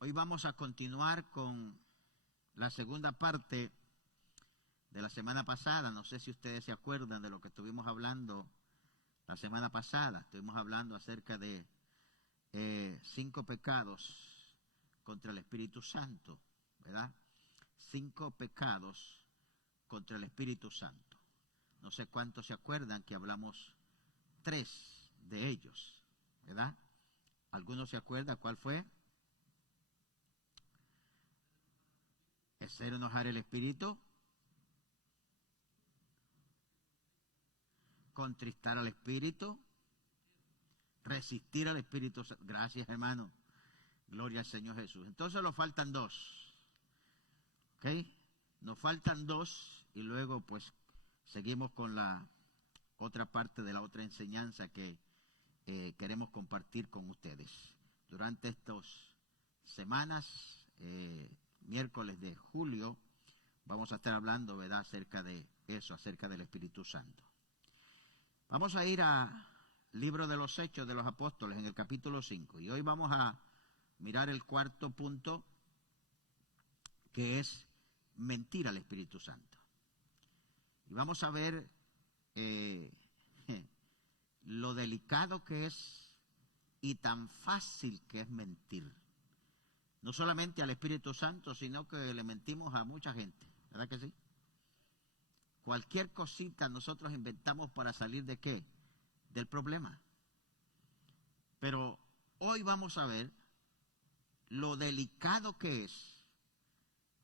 Hoy vamos a continuar con la segunda parte de la semana pasada. No sé si ustedes se acuerdan de lo que estuvimos hablando la semana pasada. Estuvimos hablando acerca de 5 pecados contra el Espíritu Santo, ¿verdad? 5 pecados contra el Espíritu Santo. No sé cuántos se acuerdan que hablamos 3 de ellos, ¿verdad? ¿Algunos se acuerdan cuál fue? Hacer enojar el Espíritu, contristar al Espíritu, resistir al Espíritu Santo. Gracias, hermano. Gloria al Señor Jesús. Entonces nos faltan 2. ¿Ok? Nos faltan 2 y luego pues seguimos con la otra parte de la otra enseñanza que queremos compartir con ustedes. Durante estas semanas, miércoles de julio, vamos a estar hablando, ¿verdad?, acerca de eso, acerca del Espíritu Santo. Vamos a ir al libro de los Hechos de los Apóstoles en el capítulo 5 y hoy vamos a mirar el 4º punto, que es mentir al Espíritu Santo. Y vamos a ver lo delicado que es y tan fácil que es mentir. No solamente al Espíritu Santo, sino que le mentimos a mucha gente, ¿verdad que sí? Cualquier cosita nosotros inventamos para salir ¿de qué? Del problema. Pero hoy vamos a ver lo delicado que es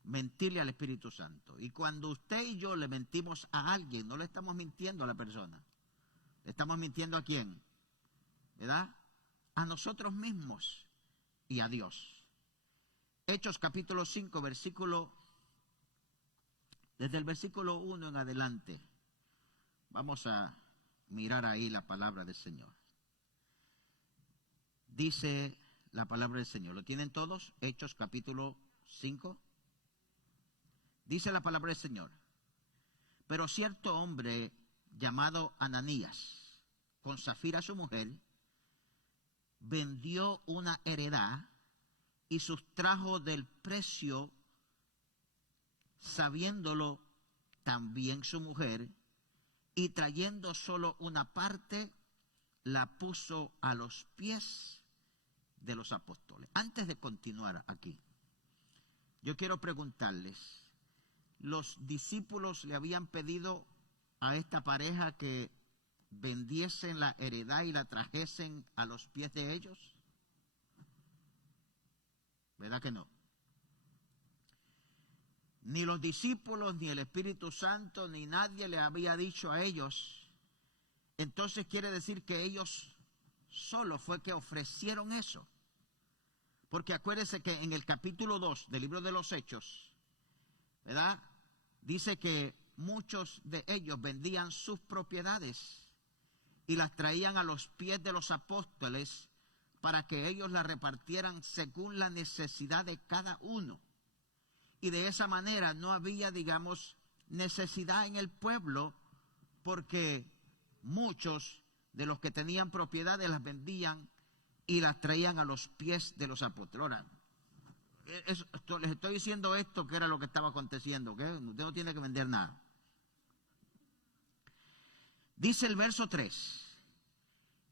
mentirle al Espíritu Santo. Y cuando usted y yo le mentimos a alguien, no le estamos mintiendo a la persona. ¿Le estamos mintiendo a quién? ¿Verdad? A nosotros mismos y a Dios. Hechos capítulo 5, desde el versículo 1 en adelante. Vamos a mirar ahí la palabra del Señor. Dice la palabra del Señor. ¿Lo tienen todos? Hechos capítulo 5. Dice la palabra del Señor. Pero cierto hombre llamado Ananías, con Zafira su mujer, vendió una heredad y sustrajo del precio, sabiéndolo también su mujer, y trayendo solo una parte, la puso a los pies de los apóstoles. Antes de continuar aquí, yo quiero preguntarles, ¿los discípulos le habían pedido a esta pareja que vendiesen la heredad y la trajesen a los pies de ellos? ¿Verdad que no? Ni los discípulos, ni el Espíritu Santo, ni nadie le había dicho a ellos. Entonces quiere decir que ellos solo fue que ofrecieron eso. Porque acuérdense que en el capítulo 2 del libro de los Hechos, ¿verdad?, dice que muchos de ellos vendían sus propiedades y las traían a los pies de los apóstoles para que ellos las repartieran según la necesidad de cada uno. Y de esa manera no había, digamos, necesidad en el pueblo, porque muchos de los que tenían propiedades las vendían y las traían a los pies de los apóstoles. Ahora, les estoy diciendo esto, que era lo que estaba aconteciendo, ¿ok? Usted no tiene que vender nada. Dice el verso 3.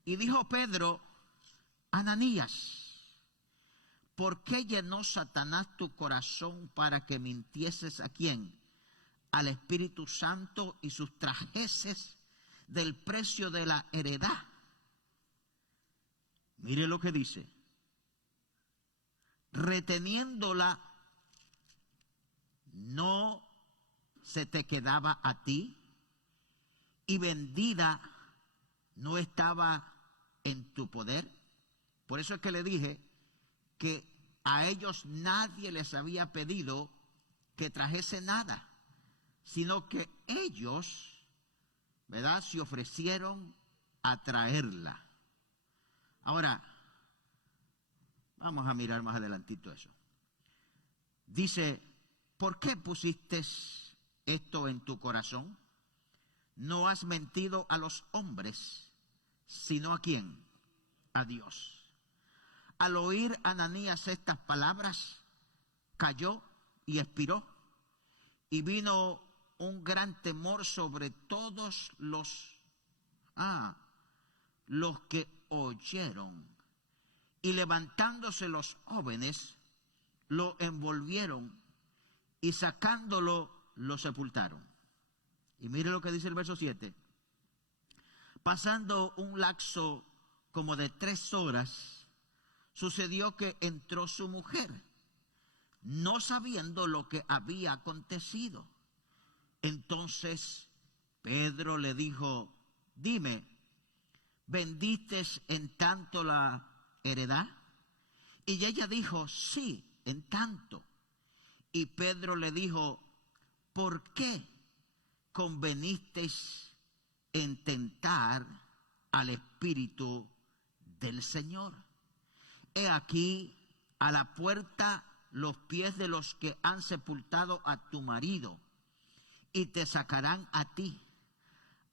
Y dijo Pedro: Ananías, ¿por qué llenó Satanás tu corazón para que mintieses a quién? Al Espíritu Santo, y sustrajeses del precio de la heredad. Mire lo que dice. Reteniéndola, no se te quedaba a ti, y vendida no estaba en tu poder. Por eso es que le dije que a ellos nadie les había pedido que trajese nada, sino que ellos, ¿verdad?, se ofrecieron a traerla. Ahora, vamos a mirar más adelantito eso. Dice: ¿por qué pusiste esto en tu corazón? No has mentido a los hombres, sino ¿a quién? A Dios. al oír Ananías estas palabras, cayó y expiró, y vino un gran temor sobre todos los que oyeron. Y levantándose los jóvenes, lo envolvieron y sacándolo, lo sepultaron. Y mire lo que dice el verso 7. Pasando un lapso como de 3 horas, sucedió que entró su mujer, no sabiendo lo que había acontecido. Entonces Pedro le dijo: dime, ¿vendiste en tanto la heredad? Y ella dijo: sí, en tanto. Y Pedro le dijo: ¿por qué convenisteis en tentar al Espíritu del Señor? He aquí a la puerta los pies de los que han sepultado a tu marido, y te sacarán a ti.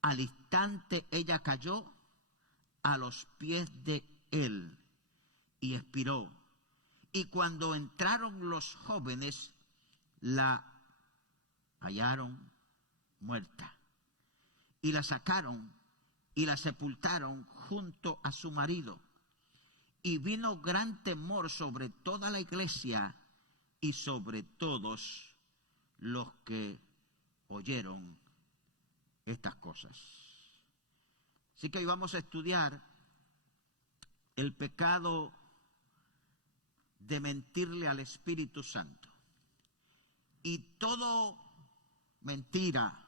Al instante ella cayó a los pies de él y expiró. Y cuando entraron los jóvenes, la hallaron muerta. Y la sacaron y la sepultaron junto a su marido. Y vino gran temor sobre toda la iglesia y sobre todos los que oyeron estas cosas. Así que hoy vamos a estudiar el pecado de mentirle al Espíritu Santo. Y todo mentira,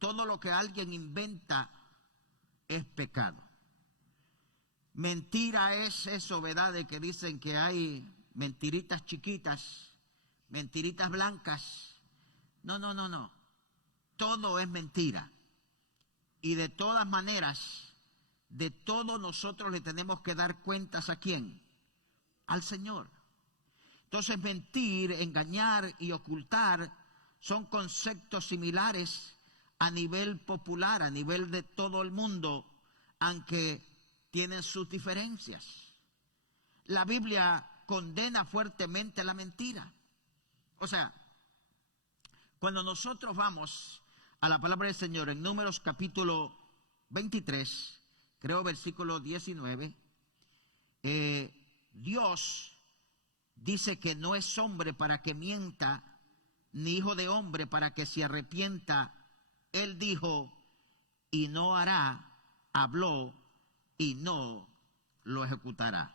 todo lo que alguien inventa es pecado. Mentira es eso, ¿verdad? De que dicen que hay mentiritas chiquitas, mentiritas blancas. No. Todo es mentira. Y de todas maneras, de todo nosotros le tenemos que dar cuentas ¿a quién? Al Señor. Entonces mentir, engañar y ocultar son conceptos similares a nivel popular, a nivel de todo el mundo, aunque tienen sus diferencias. La Biblia condena fuertemente la mentira. O sea, cuando nosotros vamos a la palabra del Señor en Números capítulo 23, creo versículo 19, Dios dice que no es hombre para que mienta, ni hijo de hombre para que se arrepienta. Él dijo y no hará, habló y no lo ejecutará.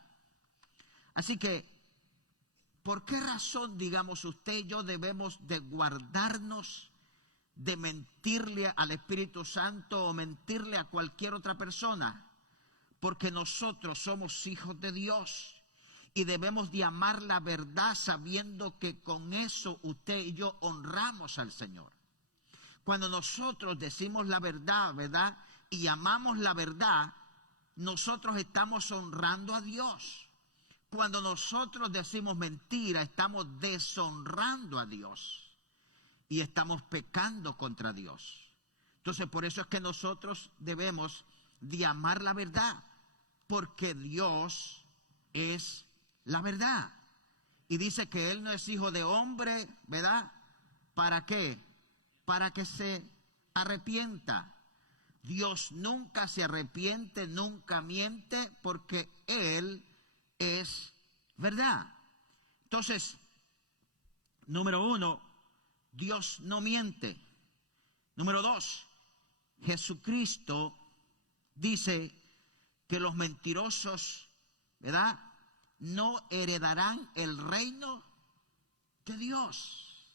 Así que, ¿por qué razón, digamos, usted y yo debemos de guardarnos de mentirle al Espíritu Santo o mentirle a cualquier otra persona? Porque nosotros somos hijos de Dios y debemos de amar la verdad sabiendo que con eso usted y yo honramos al Señor. Cuando nosotros decimos la verdad, ¿verdad? Y amamos la verdad, nosotros estamos honrando a Dios. Cuando nosotros decimos mentira, estamos deshonrando a Dios y estamos pecando contra Dios. Entonces, por eso es que nosotros debemos de amar la verdad, porque Dios es la verdad. Y dice que Él no es hijo de hombre, ¿verdad? ¿Para qué? Para que se arrepienta. Dios nunca se arrepiente, nunca miente, porque Él es verdad. Entonces, número 1, Dios no miente. Número 2, Jesucristo dice que los mentirosos, ¿verdad?, no heredarán el reino de Dios.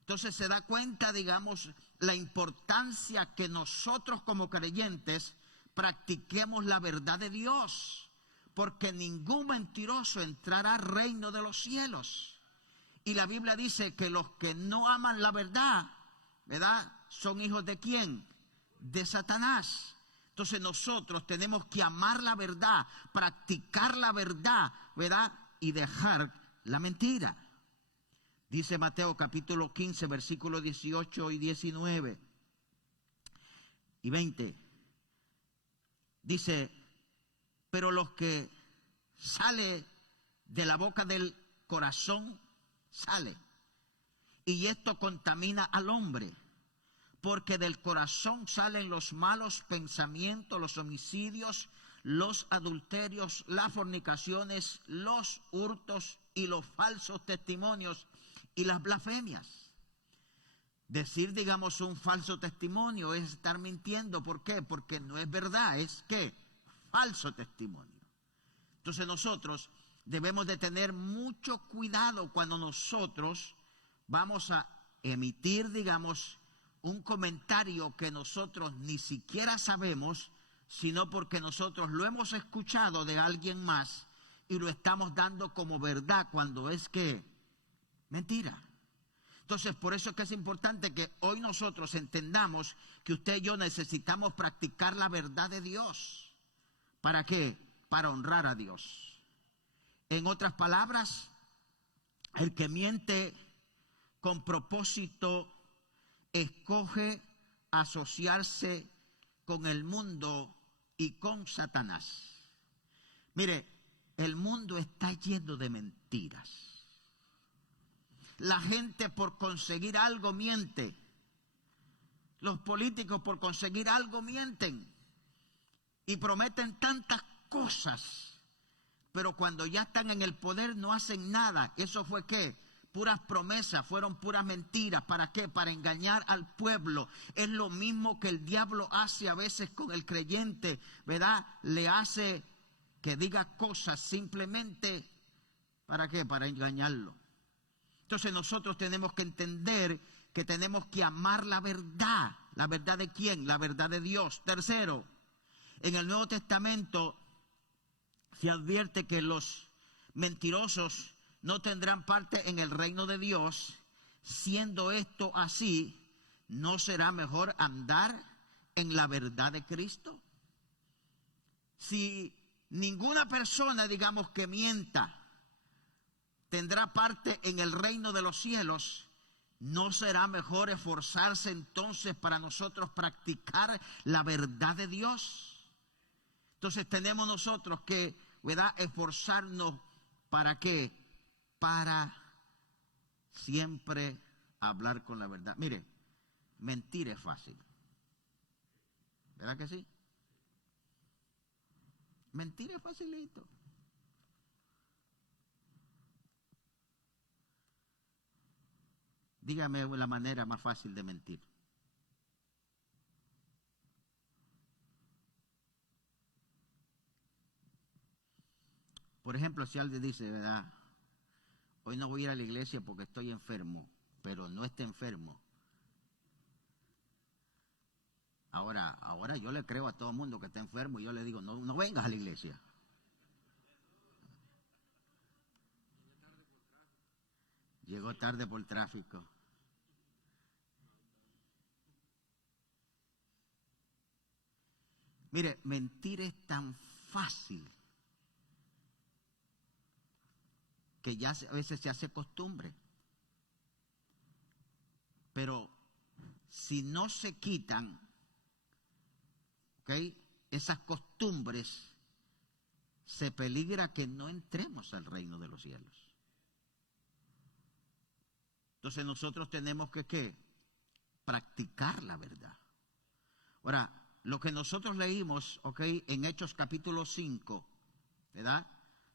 Entonces se da cuenta, digamos, la importancia que nosotros como creyentes practiquemos la verdad de Dios, porque ningún mentiroso entrará al reino de los cielos. Y la Biblia dice que los que no aman la verdad, ¿verdad?, son hijos de ¿quién? De Satanás. Entonces nosotros tenemos que amar la verdad, practicar la verdad, ¿verdad?, y dejar la mentira. Dice Mateo capítulo 15, versículos 18 y 19 y 20. Dice, pero los que sale de la boca del corazón, sale. Y esto contamina al hombre, porque del corazón salen los malos pensamientos, los homicidios, los adulterios, las fornicaciones, los hurtos y los falsos testimonios y las blasfemias. Decir, digamos, un falso testimonio es estar mintiendo. ¿Por qué? Porque no es verdad, es ¿qué? Falso testimonio. Entonces nosotros debemos de tener mucho cuidado cuando nosotros vamos a emitir, digamos, un comentario que nosotros ni siquiera sabemos, sino porque nosotros lo hemos escuchado de alguien más y lo estamos dando como verdad cuando es que mentira. Entonces, por eso es que es importante que hoy nosotros entendamos que usted y yo necesitamos practicar la verdad de Dios. ¿Para qué? Para honrar a Dios. En otras palabras, el que miente con propósito escoge asociarse con el mundo y con Satanás. Mire, el mundo está lleno de mentiras. La gente por conseguir algo miente. Los políticos por conseguir algo mienten. Y prometen tantas cosas. Pero cuando ya están en el poder no hacen nada. ¿Eso fue qué? Puras promesas, fueron puras mentiras. ¿Para qué? Para engañar al pueblo. Es lo mismo que el diablo hace a veces con el creyente, ¿verdad? Le hace que diga cosas simplemente, ¿para qué? Para engañarlo. Entonces nosotros tenemos que entender que tenemos que amar la verdad. ¿La verdad de quién? La verdad de Dios. Tercero, en el Nuevo Testamento se advierte que los mentirosos no tendrán parte en el reino de Dios. Siendo esto así, ¿no será mejor andar en la verdad de Cristo? Si ninguna persona, digamos, que mienta tendrá parte en el reino de los cielos, ¿no será mejor esforzarse entonces para nosotros practicar la verdad de Dios? Entonces tenemos nosotros que, ¿verdad?, esforzarnos. ¿Para qué? Para siempre hablar con la verdad. Mire, mentir es fácil. ¿Verdad que sí? Mentir es facilito. Dígame la manera más fácil de mentir. Por ejemplo, si alguien dice, ¿verdad?, hoy no voy a ir a la iglesia porque estoy enfermo, pero no está enfermo. Ahora yo le creo a todo el mundo que está enfermo y yo le digo, no vengas a la iglesia. Llegó tarde por tráfico. Mire, mentir es tan fácil que ya a veces se hace costumbre. Pero si no se quitan, ¿ok?, esas costumbres, se peligra que no entremos al reino de los cielos. Entonces nosotros tenemos que ¿qué? Practicar la verdad. Ahora, lo que nosotros leímos, ¿ok?, en Hechos capítulo 5, ¿verdad?,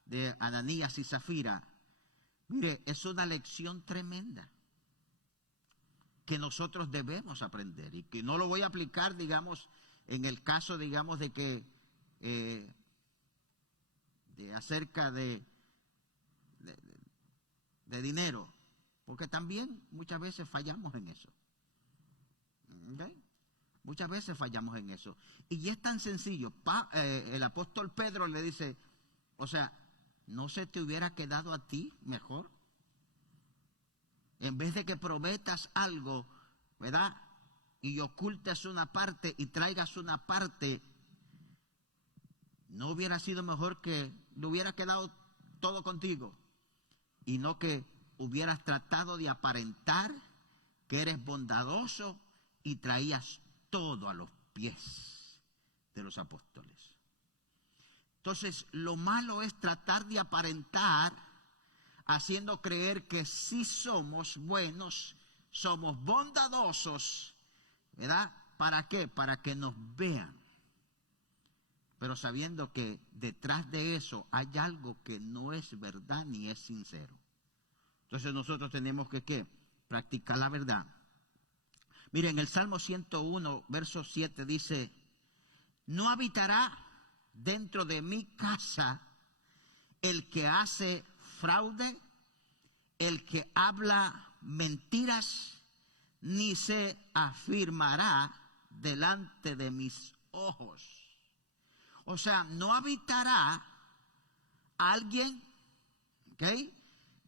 de Ananías y Zafira, mire, es una lección tremenda que nosotros debemos aprender y que no lo voy a aplicar, digamos, en el caso, digamos, de que acerca de dinero, porque también muchas veces fallamos en eso. ¿Okay? Muchas veces fallamos en eso. Y es tan sencillo. El apóstol Pedro le dice, o sea, ¿no se te hubiera quedado a ti mejor? En vez de que prometas algo, ¿verdad?, y ocultes una parte y traigas una parte, ¿no hubiera sido mejor que le hubiera quedado todo contigo? Y no que hubieras tratado de aparentar que eres bondadoso y traías todo a los pies de los apóstoles. Entonces, lo malo es tratar de aparentar, haciendo creer que sí somos buenos, somos bondadosos, ¿verdad? ¿Para qué? Para que nos vean. Pero sabiendo que detrás de eso hay algo que no es verdad ni es sincero. Entonces nosotros tenemos que, ¿qué? Practicar la verdad. Miren, el Salmo 101, verso 7 dice, no habitará dentro de mi casa el que hace fraude, el que habla mentiras, ni se afirmará delante de mis ojos. O sea, no habitará alguien, ¿ok?,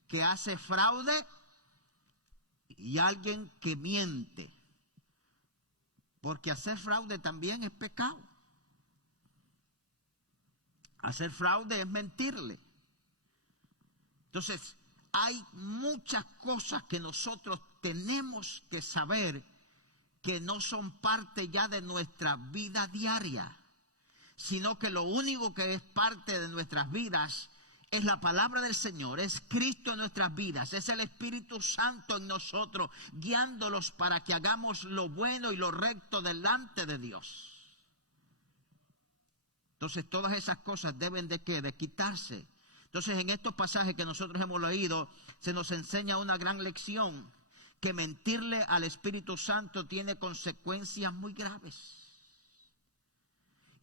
que hace fraude y alguien que miente. Porque hacer fraude también es pecado. Hacer fraude es mentirle. Entonces, hay muchas cosas que nosotros tenemos que saber que no son parte ya de nuestra vida diaria, sino que lo único que es parte de nuestras vidas es la palabra del Señor, es Cristo en nuestras vidas, es el Espíritu Santo en nosotros, guiándolos para que hagamos lo bueno y lo recto delante de Dios. Entonces, todas esas cosas deben de ¿qué? De quitarse. Entonces, en estos pasajes que nosotros hemos leído, se nos enseña una gran lección, que mentirle al Espíritu Santo tiene consecuencias muy graves.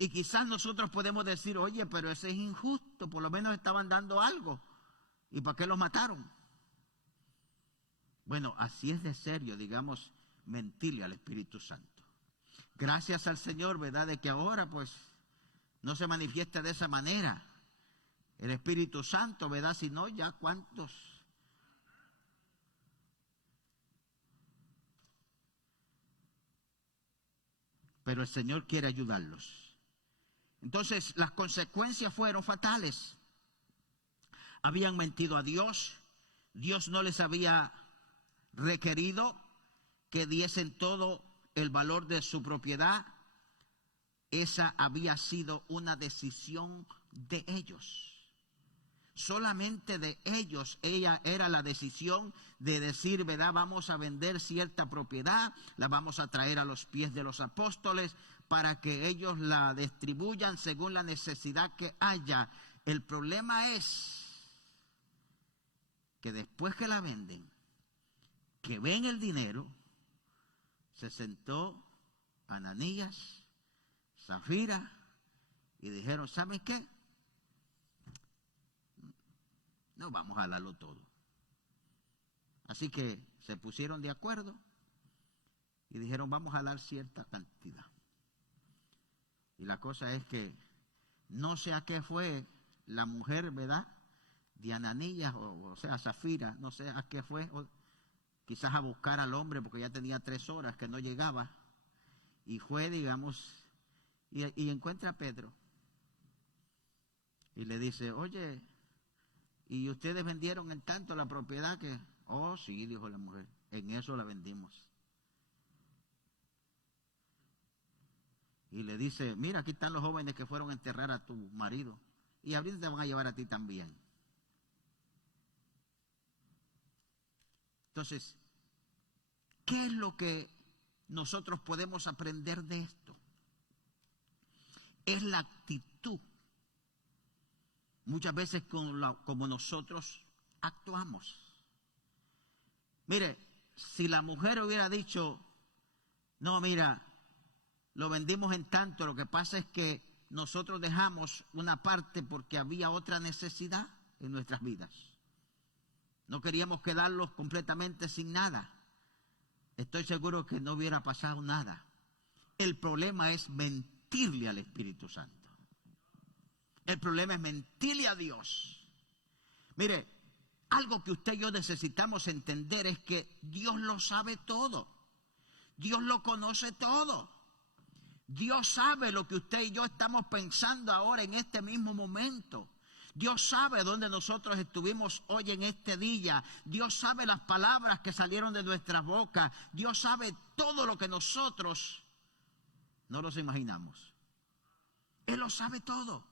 Y quizás nosotros podemos decir, oye, pero eso es injusto, por lo menos estaban dando algo. ¿Y para qué los mataron? Bueno, así es de serio, digamos, mentirle al Espíritu Santo. Gracias al Señor, ¿verdad?, de que ahora pues no se manifiesta de esa manera el Espíritu Santo, ¿verdad? Si no, ya cuántos. Pero el Señor quiere ayudarlos. Entonces, las consecuencias fueron fatales. Habían mentido a Dios. Dios no les había requerido que diesen todo el valor de su propiedad. Esa había sido una decisión de ellos. Solamente de ellos. Ella era la decisión de decir, ¿verdad?, vamos a vender cierta propiedad, la vamos a traer a los pies de los apóstoles para que ellos la distribuyan según la necesidad que haya. El problema es que después que la venden, que ven el dinero, se sentó Ananías, Zafira, y dijeron, ¿saben qué? No vamos a darlo todo. Así que se pusieron de acuerdo y dijeron, vamos a dar cierta cantidad. Y la cosa es que no sé a qué fue la mujer, ¿verdad?, de Ananías, o sea, Zafira, no sé a qué fue, quizás a buscar al hombre porque ya tenía 3 horas que no llegaba. Y fue, digamos, y encuentra a Pedro. Y le dice, oye, ¿y ustedes vendieron en tanto la propiedad que? Oh, sí, dijo la mujer, en eso la vendimos. Y le dice, mira, aquí están los jóvenes que fueron a enterrar a tu marido. Y ahorita te van a llevar a ti también. Entonces, ¿qué es lo que nosotros podemos aprender de esto? Es la actitud. Muchas veces como nosotros actuamos. Mire, si la mujer hubiera dicho, no, mira, lo vendimos en tanto, lo que pasa es que nosotros dejamos una parte porque había otra necesidad en nuestras vidas. No queríamos quedarlos completamente sin nada. Estoy seguro que no hubiera pasado nada. El problema es mentirle al Espíritu Santo. El problema es mentirle a Dios. Mire, algo que usted y yo necesitamos entender es que Dios lo sabe todo. Dios lo conoce todo. Dios sabe lo que usted y yo estamos pensando ahora en este mismo momento. Dios sabe dónde nosotros estuvimos hoy en este día. Dios sabe las palabras que salieron de nuestras bocas. Dios sabe todo lo que nosotros no nos imaginamos. Él lo sabe todo.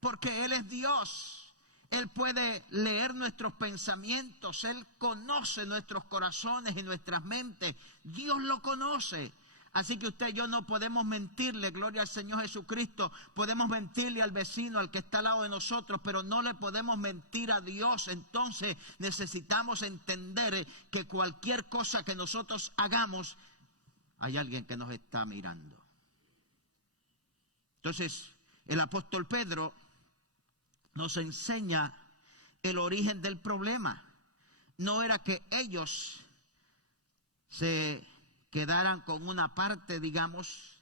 porque Él es Dios. Él puede leer nuestros pensamientos, Él conoce nuestros corazones y nuestras mentes. Dios lo conoce. Así que usted y yo no podemos mentirle, gloria al Señor Jesucristo. Podemos mentirle al vecino, al que está al lado de nosotros, pero no le podemos mentir a Dios. Entonces necesitamos entender que cualquier cosa que nosotros hagamos, hay alguien que nos está mirando. Entonces, el apóstol Pedro nos enseña el origen del problema. No era que ellos se quedaran con una parte, digamos,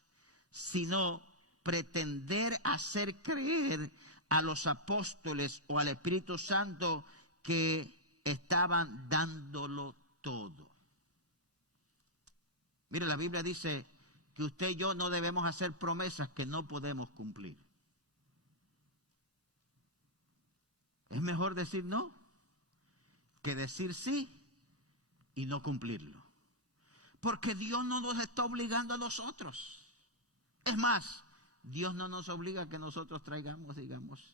sino pretender hacer creer a los apóstoles o al Espíritu Santo que estaban dándolo todo. Mire, la Biblia dice que usted y yo no debemos hacer promesas que no podemos cumplir. Es mejor decir no que decir sí y no cumplirlo. Porque Dios no nos está obligando a nosotros. Es más, Dios no nos obliga a que nosotros traigamos, digamos,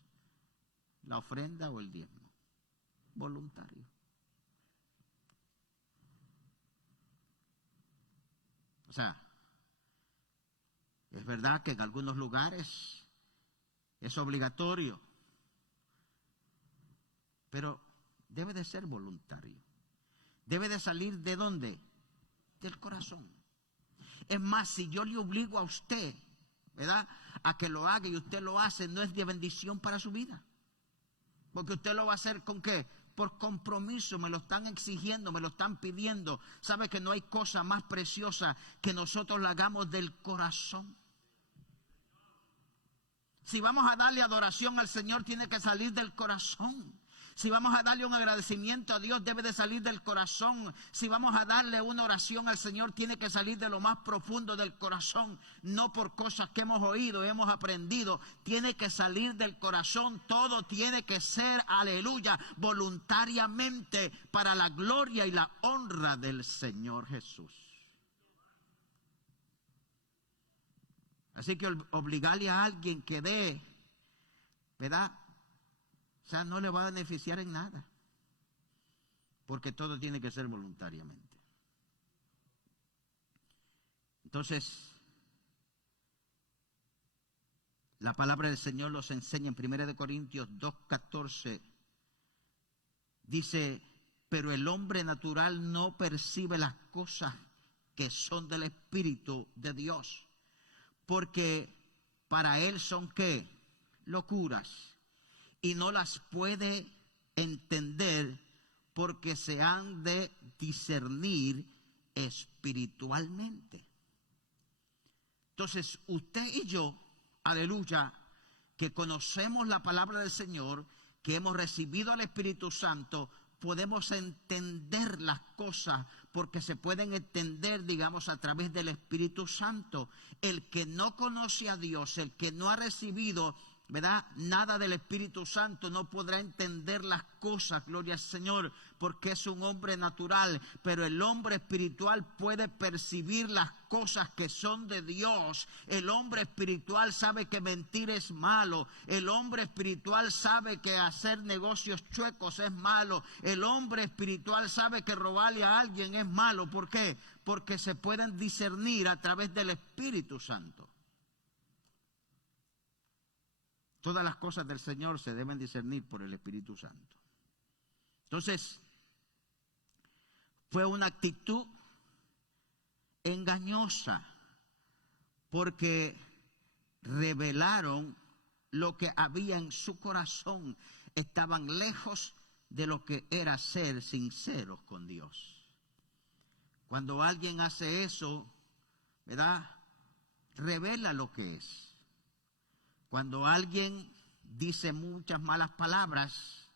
la ofrenda o el diezmo. Voluntario. O sea, es verdad que en algunos lugares es obligatorio, pero debe de ser voluntario. Debe de salir ¿de dónde? Del corazón. Es más, si yo le obligo a usted, ¿verdad?, a que lo haga y usted lo hace, no es de bendición para su vida. Porque usted lo va a hacer ¿con qué? Por compromiso, me lo están exigiendo, me lo están pidiendo. ¿Sabe que no hay cosa más preciosa que nosotros la hagamos del corazón? Si vamos a darle adoración al Señor, tiene que salir del corazón. Si vamos a darle un agradecimiento a Dios, debe de salir del corazón. Si vamos a darle una oración al Señor, tiene que salir de lo más profundo del corazón. No por cosas que hemos oído, hemos aprendido. Tiene que salir del corazón. Todo tiene que ser, aleluya, voluntariamente para la gloria y la honra del Señor Jesús. Así que obligarle a alguien que dé, ¿verdad?, o sea, no le va a beneficiar en nada. Porque todo tiene que ser voluntariamente. Entonces, la palabra del Señor nos enseña en 1 Corintios 2:14. Dice, pero el hombre natural no percibe las cosas que son del Espíritu de Dios. Porque para él son ¿qué? Locuras. Y no las puede entender porque se han de discernir espiritualmente. Entonces, usted y yo, aleluya, que conocemos la palabra del Señor, que hemos recibido al Espíritu Santo, podemos entender las cosas porque se pueden entender, digamos, a través del Espíritu Santo. El que no conoce a Dios, el que no ha recibido, ¿verdad?, nada del Espíritu Santo, no podrá entender las cosas, gloria al Señor, porque es un hombre natural. Pero el hombre espiritual puede percibir las cosas que son de Dios. El hombre espiritual sabe que mentir es malo. El hombre espiritual sabe que hacer negocios chuecos es malo. El hombre espiritual sabe que robarle a alguien es malo. ¿Por qué? Porque se pueden discernir a través del Espíritu Santo. Todas las cosas del Señor se deben discernir por el Espíritu Santo. Entonces, fue una actitud engañosa porque revelaron lo que había en su corazón. Estaban lejos de lo que era ser sinceros con Dios. Cuando alguien hace eso, ¿verdad?, revela lo que es. Cuando alguien dice muchas malas palabras,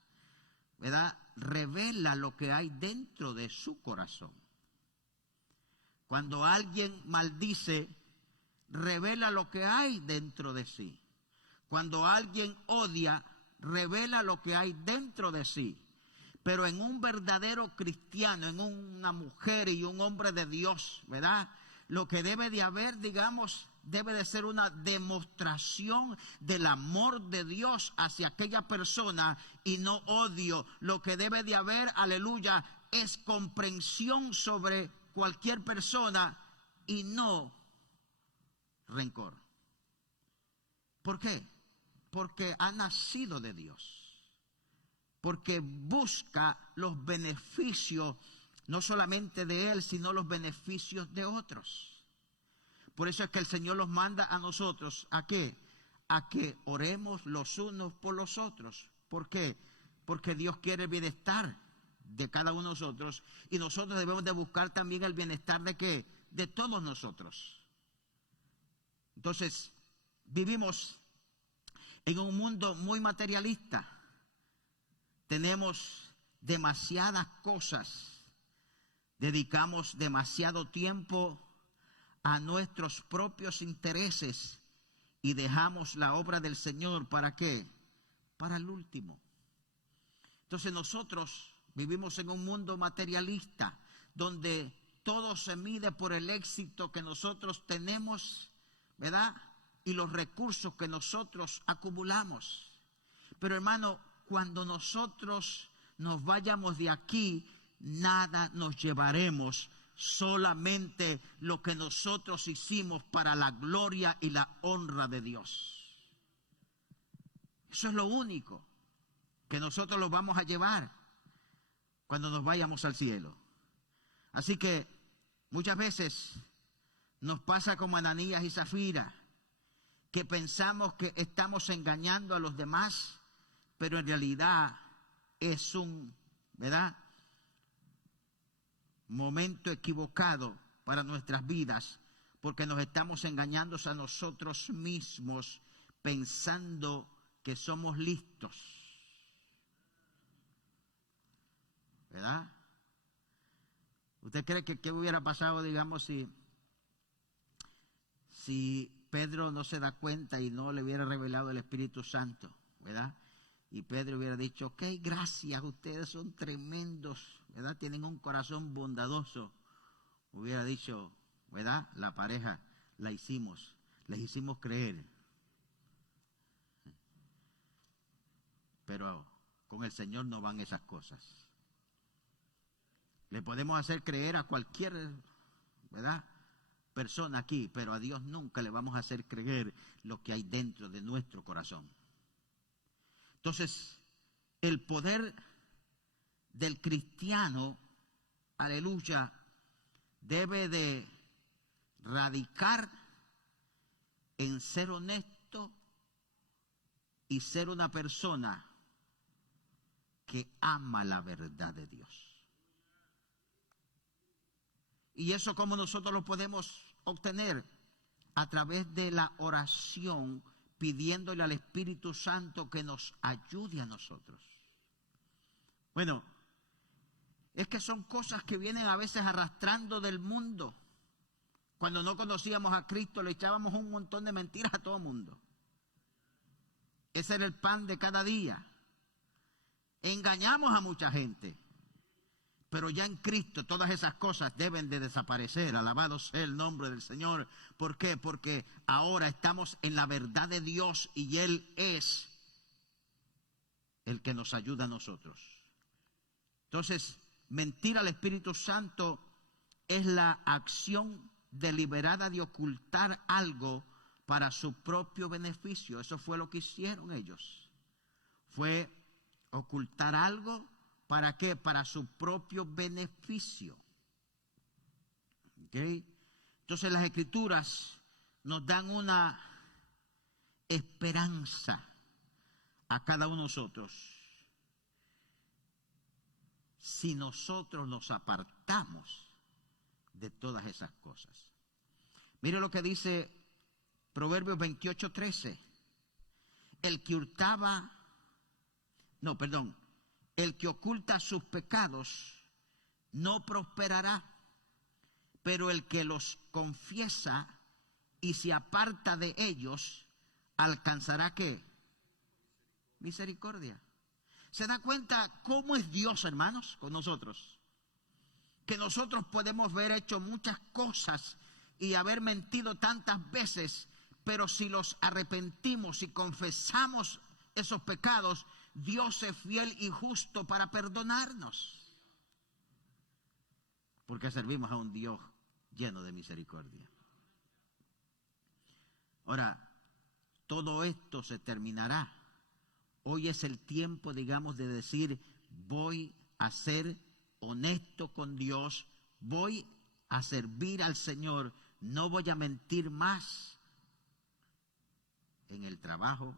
¿verdad?, revela lo que hay dentro de su corazón. Cuando alguien maldice, revela lo que hay dentro de sí. Cuando alguien odia, revela lo que hay dentro de sí. Pero en un verdadero cristiano, en una mujer y un hombre de Dios, ¿verdad?, lo que debe de haber, digamos, debe de ser una demostración del amor de Dios hacia aquella persona y no odio. Lo que debe de haber, aleluya, es comprensión sobre cualquier persona y no rencor. ¿Por qué? Porque ha nacido de Dios. Porque busca los beneficios, no solamente de Él, sino los beneficios de otros. Por eso es que el Señor los manda a nosotros, ¿a qué? A que oremos los unos por los otros. ¿Por qué? Porque Dios quiere el bienestar de cada uno de nosotros y nosotros debemos de buscar también el bienestar de ¿qué? De todos nosotros. Entonces, vivimos en un mundo muy materialista. Tenemos demasiadas cosas, dedicamos demasiado tiempo a nuestros propios intereses y dejamos la obra del Señor, ¿para qué? Para el último. Entonces nosotros vivimos en un mundo materialista donde todo se mide por el éxito que nosotros tenemos, ¿verdad? Y los recursos que nosotros acumulamos. Pero hermano, cuando nosotros nos vayamos de aquí, nada nos llevaremos, solamente lo que nosotros hicimos para la gloria y la honra de Dios. Eso es lo único que nosotros lo vamos a llevar cuando nos vayamos al cielo. Así que muchas veces nos pasa como Ananías y Zafira, que pensamos que estamos engañando a los demás, pero en realidad es un, ¿verdad?, momento equivocado para nuestras vidas, porque nos estamos engañando a nosotros mismos pensando que somos listos, ¿verdad? ¿Usted cree que qué hubiera pasado, digamos, si Pedro no se da cuenta y no le hubiera revelado el Espíritu Santo, ¿verdad? Y Pedro hubiera dicho, ok, gracias, ustedes son tremendos, ¿verdad? Tienen un corazón bondadoso. Hubiera dicho, ¿verdad? La pareja la hicimos, les hicimos creer. Pero con el Señor no van esas cosas. Le podemos hacer creer a cualquier, ¿verdad?, persona aquí, pero a Dios nunca le vamos a hacer creer lo que hay dentro de nuestro corazón. Entonces, el poder del cristiano, aleluya, debe de radicar en ser honesto y ser una persona que ama la verdad de Dios. Y eso, ¿cómo nosotros lo podemos obtener? A través de la oración, pidiéndole al Espíritu Santo que nos ayude a nosotros. Bueno, es que son cosas que vienen a veces arrastrando del mundo. Cuando no conocíamos a Cristo, le echábamos un montón de mentiras a todo el mundo. Ese era el pan de cada día. Engañamos a mucha gente. Pero ya en Cristo todas esas cosas deben de desaparecer. Alabado sea el nombre del Señor. ¿Por qué? Porque ahora estamos en la verdad de Dios y Él es el que nos ayuda a nosotros. Entonces, mentir al Espíritu Santo es la acción deliberada de ocultar algo para su propio beneficio. Eso fue lo que hicieron ellos. Fue ocultar algo. ¿Para qué? Para su propio beneficio. ¿Okay? Entonces las Escrituras nos dan una esperanza a cada uno de nosotros. Si nosotros nos apartamos de todas esas cosas. Mire lo que dice Proverbios 28:13. El que oculta sus pecados no prosperará, pero el que los confiesa y se aparta de ellos alcanzará ¿qué? Misericordia. ¿Se da cuenta cómo es Dios, hermanos, con nosotros? Que nosotros podemos ver hecho muchas cosas y haber mentido tantas veces, pero si los arrepentimos y confesamos esos pecados, Dios es fiel y justo para perdonarnos. Porque servimos a un Dios lleno de misericordia. Ahora, todo esto se terminará. Hoy es el tiempo, digamos, de decir, voy a ser honesto con Dios, voy a servir al Señor, no voy a mentir más en el trabajo.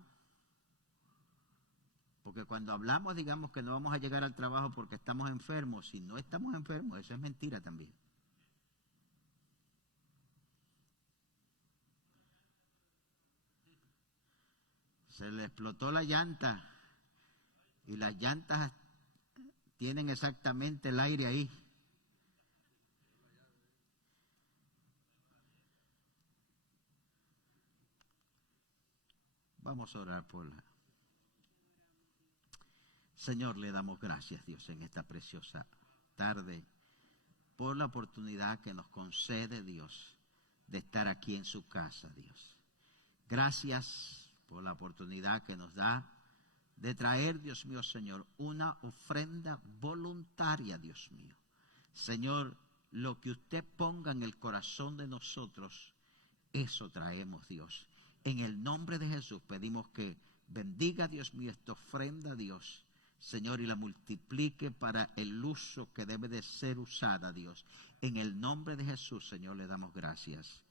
Porque cuando hablamos, digamos que no vamos a llegar al trabajo porque estamos enfermos. Si no estamos enfermos, eso es mentira también. Se le explotó la llanta y las llantas tienen exactamente el aire ahí. Vamos a orar por la... Señor, le damos gracias, Dios, en esta preciosa tarde, por la oportunidad que nos concede, Dios, de estar aquí en su casa, Dios. Gracias por la oportunidad que nos da de traer, Dios mío, Señor, una ofrenda voluntaria, Dios mío. Señor, lo que usted ponga en el corazón de nosotros, eso traemos, Dios. En el nombre de Jesús pedimos que bendiga, Dios mío, esta ofrenda, Dios, Señor, y la multiplique para el uso que debe de ser usada, Dios. En el nombre de Jesús, Señor, le damos gracias.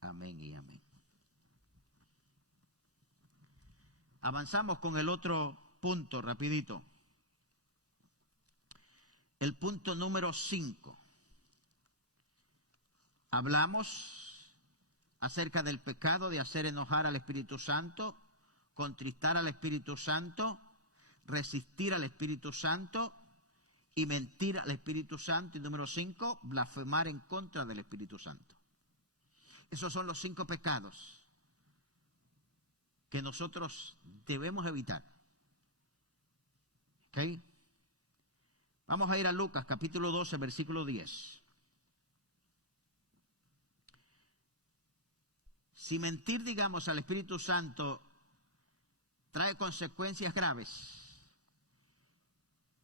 Amén y amén. Avanzamos con el otro punto, rapidito. El punto número 5. Hablamos acerca del pecado de hacer enojar al Espíritu Santo, contristar al Espíritu Santo, resistir al Espíritu Santo y mentir al Espíritu Santo. Y número 5, blasfemar en contra del Espíritu Santo. Esos son los 5 pecados que nosotros debemos evitar. ¿Ok? Vamos a ir a Lucas capítulo 12, versículo 10. Si mentir, digamos, al Espíritu Santo trae consecuencias graves,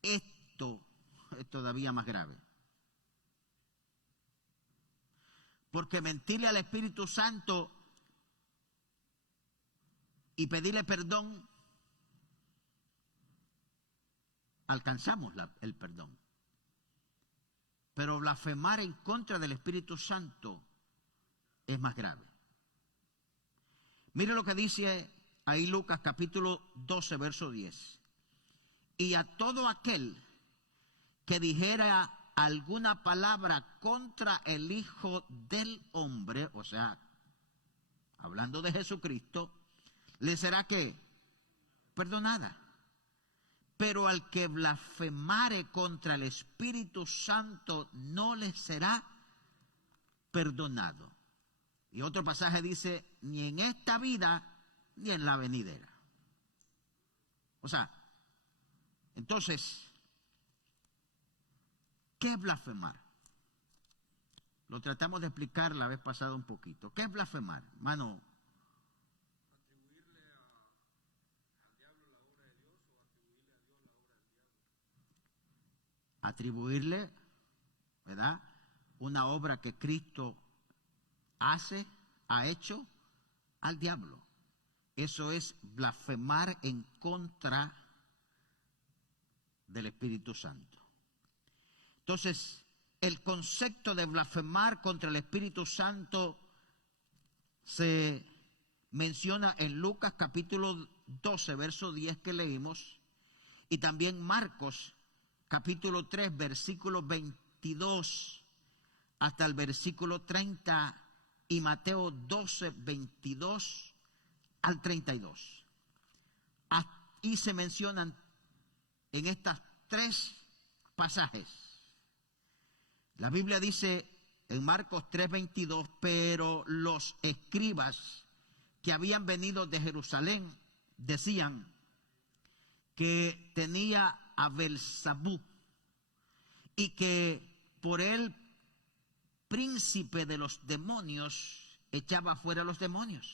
esto es todavía más grave. Porque mentirle al Espíritu Santo y pedirle perdón, alcanzamos el perdón. Pero blasfemar en contra del Espíritu Santo es más grave. Mire lo que dice ahí Lucas capítulo 12, verso 10. Y a todo aquel que dijera alguna palabra contra el Hijo del Hombre, o sea, hablando de Jesucristo, le será ¿qué? Perdonada. Pero al que blasfemare contra el Espíritu Santo no le será perdonado. Y otro pasaje dice, ni en esta vida, ni en la venidera. O sea, entonces, ¿qué es blasfemar? Lo tratamos de explicar la vez pasada un poquito. ¿Qué es blasfemar? Hermano, atribuirle, ¿verdad?, una obra que Cristo ha hecho al diablo. Eso es blasfemar en contra del Espíritu Santo. Entonces, el concepto de blasfemar contra el Espíritu Santo se menciona en Lucas capítulo 12, verso 10 que leímos, y también Marcos capítulo 3, versículo 22 hasta el versículo 30 y Mateo 12, 22 al 32. Ahí se mencionan en estas 3 pasajes. La Biblia dice en Marcos 3, 22, pero los escribas que habían venido de Jerusalén decían que tenía a Belzabú y que por él príncipe de los demonios echaba fuera a los demonios.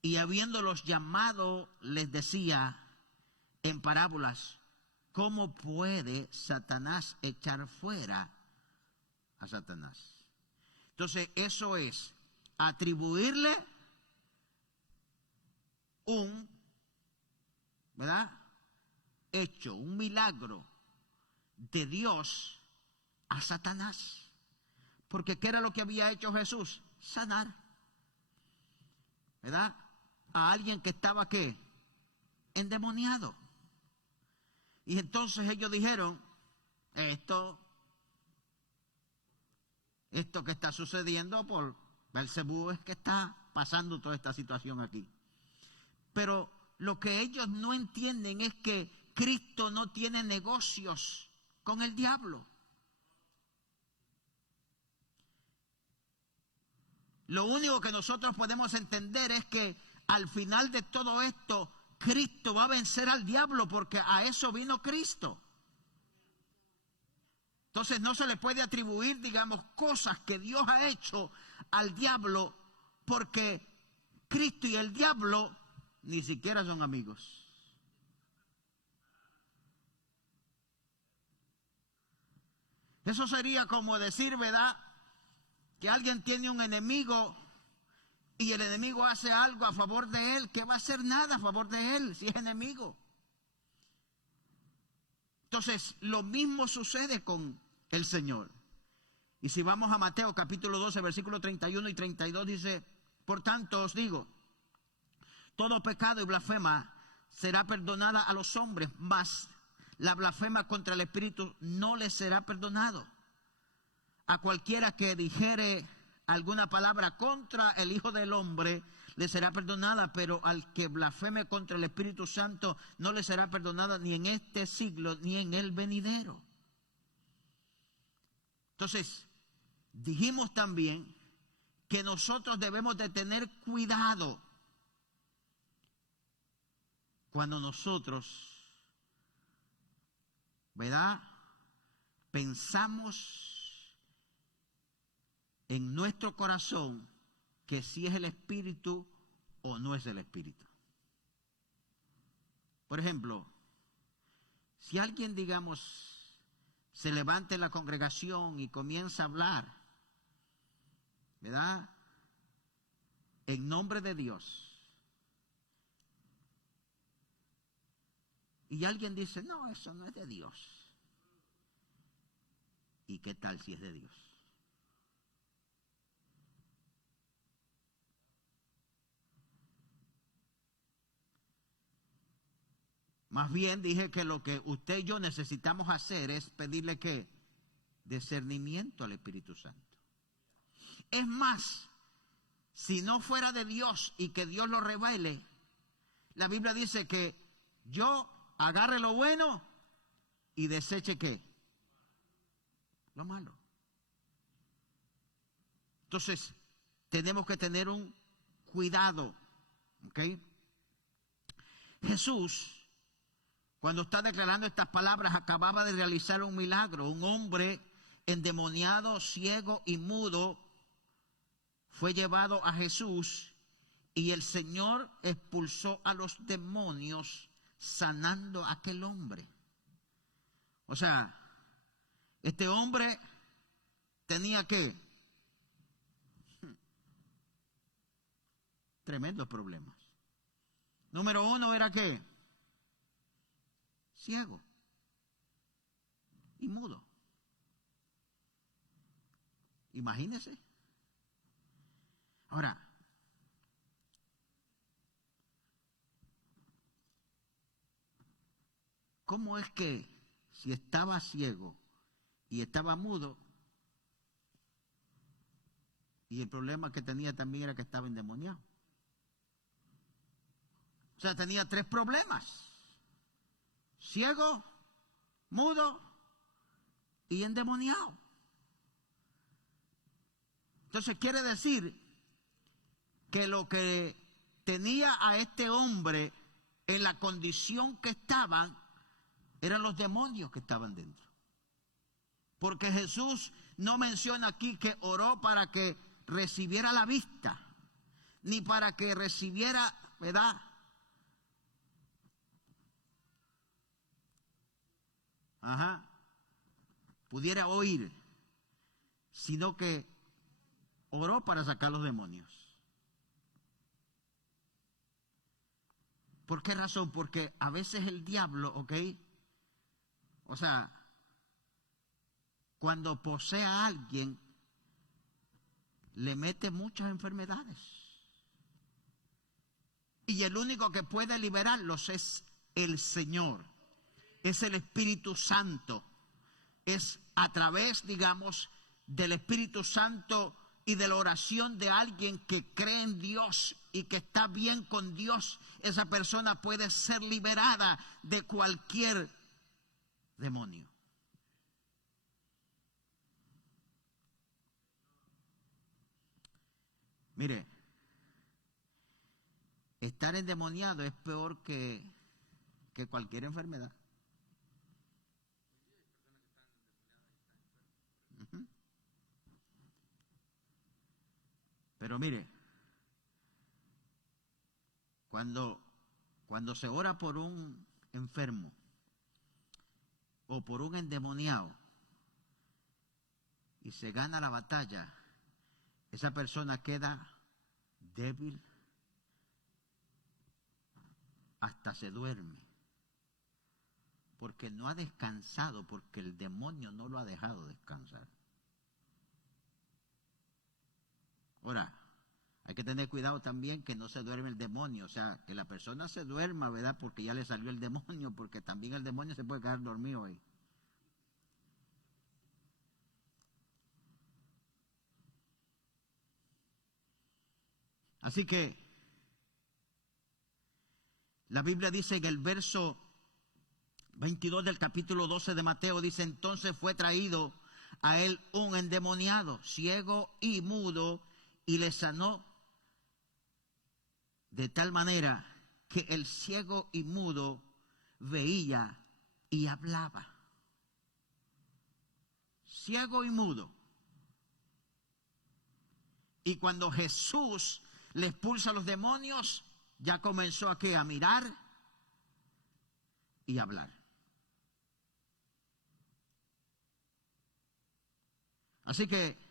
Y habiéndolos llamado, les decía en parábolas, ¿cómo puede Satanás echar fuera a Satanás? Entonces, eso es atribuirle un, ¿verdad?, hecho, un milagro de Dios a Satanás. Porque ¿qué era lo que había hecho Jesús? Sanar, ¿verdad?, a alguien que estaba, ¿qué?, endemoniado. Y entonces ellos dijeron, esto que está sucediendo por Belcebú es que está pasando toda esta situación aquí. Pero lo que ellos no entienden es que Cristo no tiene negocios con el diablo. Lo único que nosotros podemos entender es que al final de todo esto, Cristo va a vencer al diablo, porque a eso vino Cristo. Entonces no se le puede atribuir, digamos, cosas que Dios ha hecho al diablo, porque Cristo y el diablo ni siquiera son amigos. Eso sería como decir, ¿verdad?, que alguien tiene un enemigo y el enemigo hace algo a favor de él. ¿Qué va a hacer? Nada a favor de él si es enemigo. Entonces, lo mismo sucede con el Señor. Y si vamos a Mateo capítulo 12, versículos 31 y 32, dice, por tanto os digo, todo pecado y blasfema será perdonada a los hombres, mas la blasfema contra el Espíritu no les será perdonado. A cualquiera que dijere alguna palabra contra el Hijo del Hombre le será perdonada, pero al que blasfeme contra el Espíritu Santo no le será perdonada ni en este siglo ni en el venidero. Entonces, dijimos también que nosotros debemos de tener cuidado cuando nosotros, ¿verdad?, pensamos en nuestro corazón que si es el Espíritu o no es el Espíritu. Por ejemplo, si alguien, digamos, se levanta en la congregación y comienza a hablar, ¿verdad?, en nombre de Dios, y alguien dice, no, eso no es de Dios. ¿Y qué tal si es de Dios? Más bien dije que lo que usted y yo necesitamos hacer es pedirle ¿qué? Discernimiento al Espíritu Santo. Es más, si no fuera de Dios y que Dios lo revele, la Biblia dice que yo agarre lo bueno y deseche ¿qué? Lo malo. Entonces, tenemos que tener un cuidado, ¿ok? Jesús, cuando está declarando estas palabras, acababa de realizar un milagro. Un hombre endemoniado, ciego y mudo fue llevado a Jesús y el Señor expulsó a los demonios sanando a aquel hombre. O sea, este hombre tenía ¿qué? Tremendos problemas. Número uno era ¿qué? Ciego y mudo. Imagínese. Ahora, ¿cómo es que si estaba ciego y estaba mudo, y el problema que tenía también era que estaba endemoniado? O sea, tenía tres problemas: ciego, mudo y endemoniado. Entonces quiere decir que lo que tenía a este hombre en la condición que estaban eran los demonios que estaban dentro. Porque Jesús no menciona aquí que oró para que recibiera la vista, ni para que recibiera, ¿verdad?, pudiera oír, sino que oró para sacar los demonios. ¿Por qué razón? Porque a veces el diablo, ¿ok? O sea, cuando posee a alguien, le mete muchas enfermedades. Y el único que puede liberarlos es el Señor. Es el Espíritu Santo. Es a través, digamos, del Espíritu Santo y de la oración de alguien que cree en Dios y que está bien con Dios. Esa persona puede ser liberada de cualquier demonio. Mire, estar endemoniado es peor que cualquier enfermedad. Pero mire, cuando se ora por un enfermo o por un endemoniado y se gana la batalla, esa persona queda débil, hasta se duerme, porque no ha descansado, porque el demonio no lo ha dejado descansar. Ahora, hay que tener cuidado también que no se duerme el demonio, o sea, que la persona se duerma, ¿verdad?, porque ya le salió el demonio, porque también el demonio se puede quedar dormido ahí. Así que la Biblia dice en el verso 22 del capítulo 12 de Mateo, dice: entonces fue traído a él un endemoniado, ciego y mudo, y le sanó de tal manera que el ciego y mudo veía y hablaba. Ciego y mudo. Y cuando Jesús le expulsa a los demonios, ya comenzó a mirar y hablar. Así que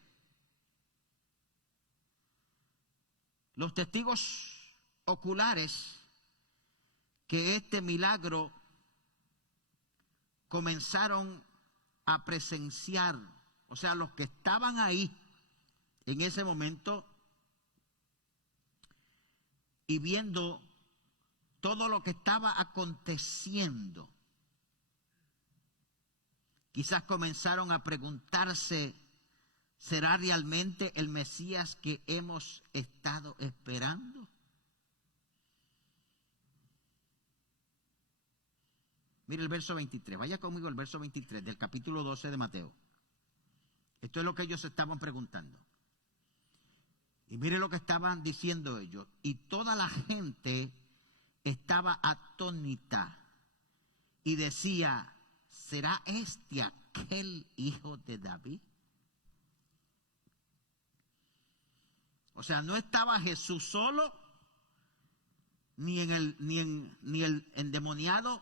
los testigos oculares que este milagro comenzaron a presenciar, o sea, los que estaban ahí en ese momento y viendo todo lo que estaba aconteciendo, quizás comenzaron a preguntarse: ¿será realmente el Mesías que hemos estado esperando? Mire el verso 23, vaya conmigo al verso 23 del capítulo 12 de Mateo. Esto es lo que ellos estaban preguntando. Y mire lo que estaban diciendo ellos. Y toda la gente estaba atónita y decía: ¿será este aquel hijo de David? O sea, no estaba Jesús solo, ni el endemoniado,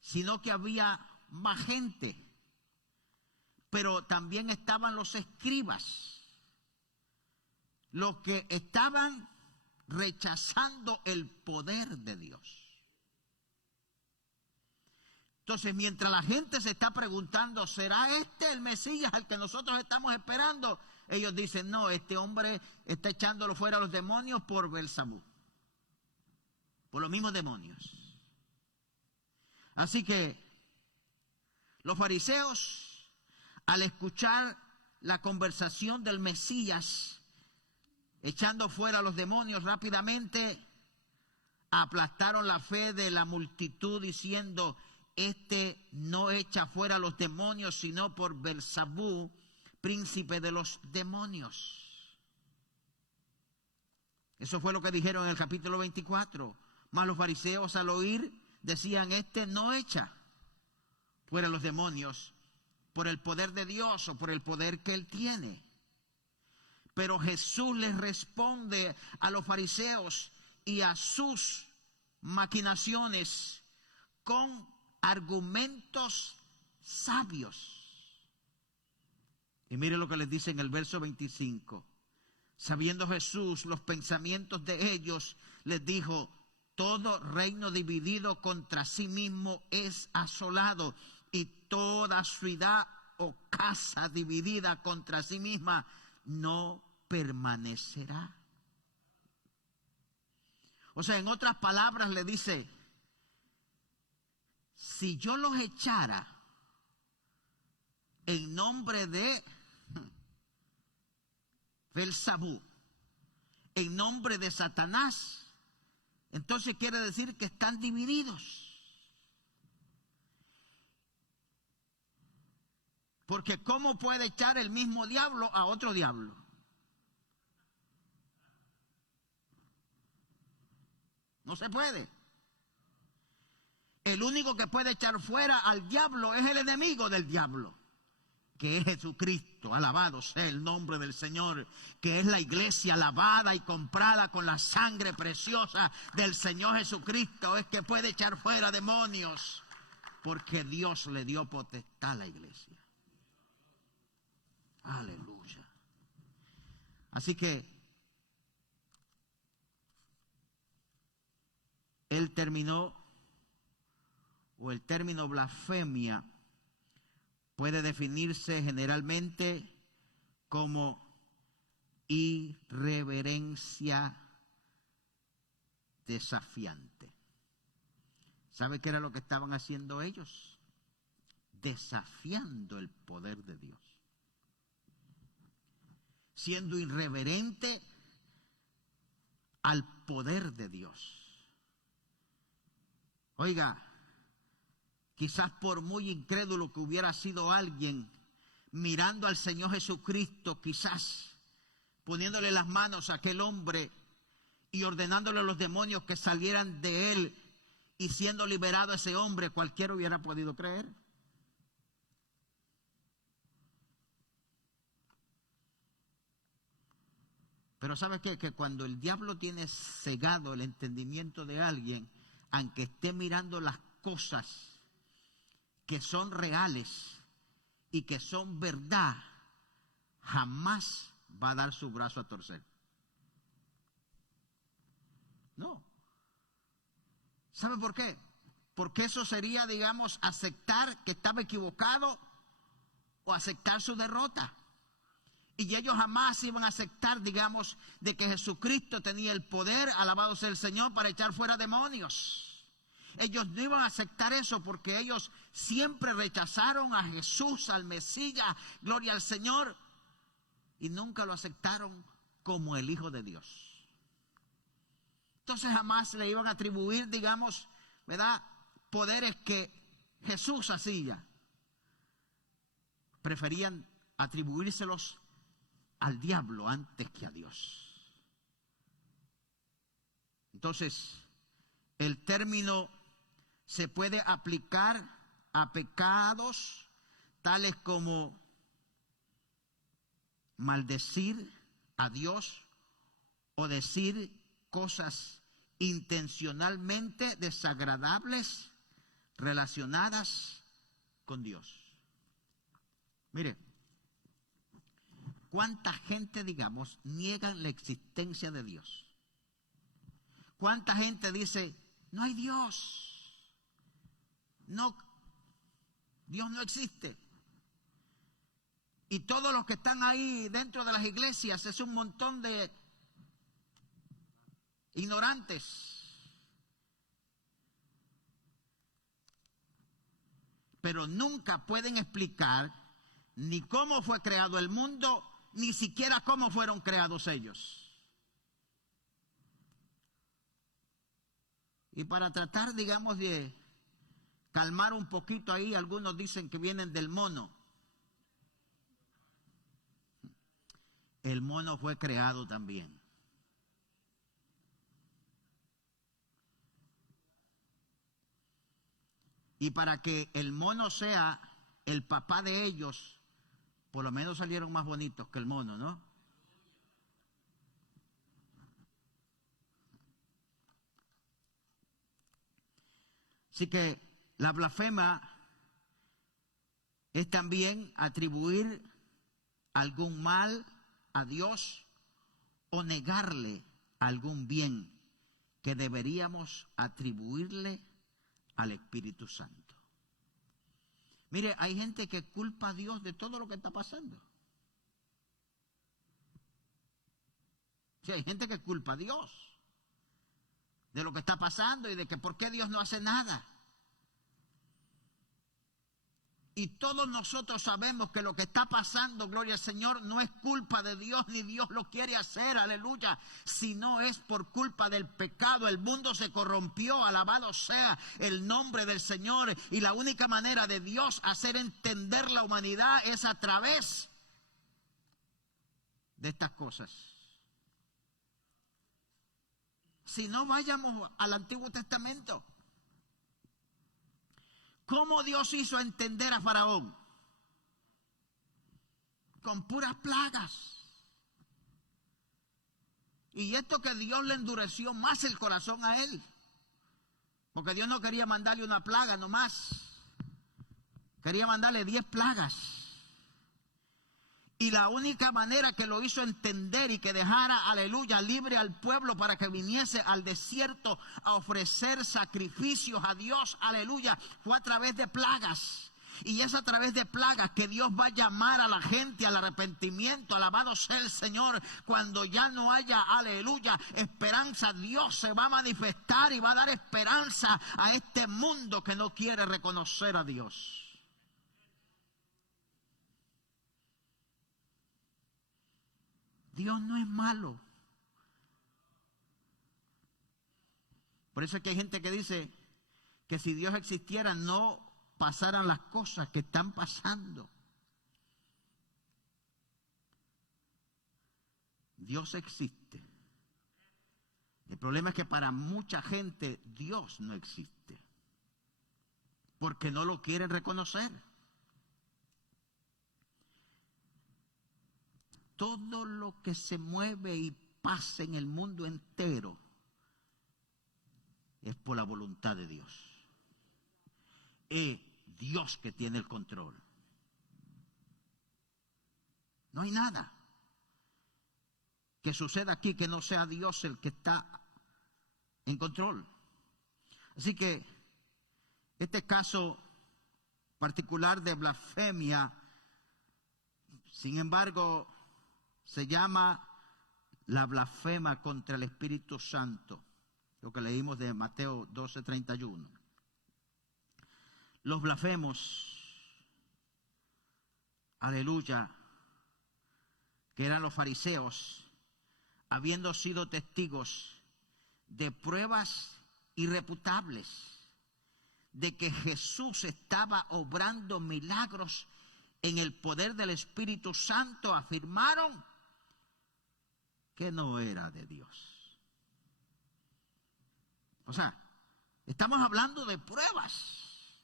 sino que había más gente. Pero también estaban los escribas, los que estaban rechazando el poder de Dios. Entonces, mientras la gente se está preguntando: ¿será este el Mesías al que nosotros estamos esperando?, ellos dicen: no, este hombre está echándolo fuera a los demonios por Belzabú, por los mismos demonios. Así que los fariseos, al escuchar la conversación del Mesías echando fuera a los demonios, rápidamente aplastaron la fe de la multitud diciendo: este no echa fuera a los demonios sino por Belzabú, príncipe de los demonios. Eso fue lo que dijeron en el capítulo 24. Mas los fariseos, al oír, decían: este no echa fuera a los demonios por el poder de Dios o por el poder que él tiene. Pero Jesús les responde a los fariseos y a sus maquinaciones con argumentos sabios. Y mire lo que les dice en el verso 25. Sabiendo Jesús los pensamientos de ellos, les dijo: todo reino dividido contra sí mismo es asolado, y toda ciudad o casa dividida contra sí misma no permanecerá. O sea, en otras palabras le dice: si yo los echara en nombre de Belzabú, en nombre de Satanás, entonces quiere decir que están divididos. Porque ¿cómo puede echar el mismo diablo a otro diablo? No se puede. El único que puede echar fuera al diablo es el enemigo del diablo, que es Jesucristo. Alabado sea el nombre del Señor, que es la iglesia lavada y comprada con la sangre preciosa del Señor Jesucristo. Es que puede echar fuera demonios, porque Dios le dio potestad a la iglesia. Aleluya. Así que él terminó, o el término blasfemia puede definirse generalmente como irreverencia desafiante. ¿Sabe qué era lo que estaban haciendo ellos? Desafiando el poder de Dios. Siendo irreverente al poder de Dios. Oiga, quizás por muy incrédulo que hubiera sido alguien, mirando al Señor Jesucristo, quizás poniéndole las manos a aquel hombre y ordenándole a los demonios que salieran de él y siendo liberado ese hombre, cualquiera hubiera podido creer. Pero ¿sabe qué? Que cuando el diablo tiene cegado el entendimiento de alguien, aunque esté mirando las cosas que son reales y que son verdad, jamás va a dar su brazo a torcer. No. ¿Sabe por qué? Porque eso sería, digamos, aceptar que estaba equivocado o aceptar su derrota. Y ellos jamás iban a aceptar, digamos, de que Jesucristo tenía el poder, alabado sea el Señor, para echar fuera demonios. Ellos no iban a aceptar eso porque ellos siempre rechazaron a Jesús, al Mesías, gloria al Señor, y nunca lo aceptaron como el Hijo de Dios. Entonces jamás le iban a atribuir, digamos, ¿verdad?, poderes que Jesús hacía. Preferían atribuírselos al diablo antes que a Dios. Entonces, el término se puede aplicar a pecados tales como maldecir a Dios o decir cosas intencionalmente desagradables relacionadas con Dios. Mire, ¿cuánta gente, digamos, niega la existencia de Dios? ¿Cuánta gente dice, no hay Dios? No, Dios no existe. Y todos los que están ahí dentro de las iglesias es un montón de ignorantes. Pero nunca pueden explicar ni cómo fue creado el mundo, ni siquiera cómo fueron creados ellos. Y para tratar, digamos, de calmar un poquito ahí, algunos dicen que vienen del mono. El mono fue creado también. Y para que el mono sea el papá de ellos, por lo menos salieron más bonitos que el mono, ¿no? Así que la blasfema es también atribuir algún mal a Dios o negarle algún bien que deberíamos atribuirle al Espíritu Santo. Mire, hay gente que culpa a Dios de todo lo que está pasando. Sí, hay gente que culpa a Dios de lo que está pasando y de que por qué Dios no hace nada. Y todos nosotros sabemos que lo que está pasando, gloria al Señor, no es culpa de Dios, ni Dios lo quiere hacer, aleluya, sino es por culpa del pecado. El mundo se corrompió, alabado sea el nombre del Señor. Y la única manera de Dios hacer entender la humanidad es a través de estas cosas. Si no, vayamos al Antiguo Testamento. ¿Cómo Dios hizo entender a Faraón? Con puras plagas. Y esto que Dios le endureció más el corazón a él. Porque Dios no quería mandarle una plaga nomás. Quería mandarle 10 plagas. Y la única manera que lo hizo entender y que dejara, aleluya, libre al pueblo para que viniese al desierto a ofrecer sacrificios a Dios, aleluya, fue a través de plagas. Y es a través de plagas que Dios va a llamar a la gente al arrepentimiento. Alabado sea el Señor. Cuando ya no haya, aleluya, esperanza, Dios se va a manifestar y va a dar esperanza a este mundo que no quiere reconocer a Dios. Dios no es malo. Por eso es que hay gente que dice que si Dios existiera no pasaran las cosas que están pasando. Dios existe. El problema es que para mucha gente Dios no existe, porque no lo quieren reconocer. Todo lo que se mueve y pasa en el mundo entero es por la voluntad de Dios. Es Dios que tiene el control. No hay nada que suceda aquí que no sea Dios el que está en control. Así que este caso particular de blasfemia, sin embargo, se llama la blasfema contra el Espíritu Santo, lo que leímos de Mateo 12:31. Los blasfemos, aleluya, que eran los fariseos, habiendo sido testigos de pruebas irreputables de que Jesús estaba obrando milagros en el poder del Espíritu Santo, afirmaron que no era de Dios. O sea, estamos hablando de pruebas.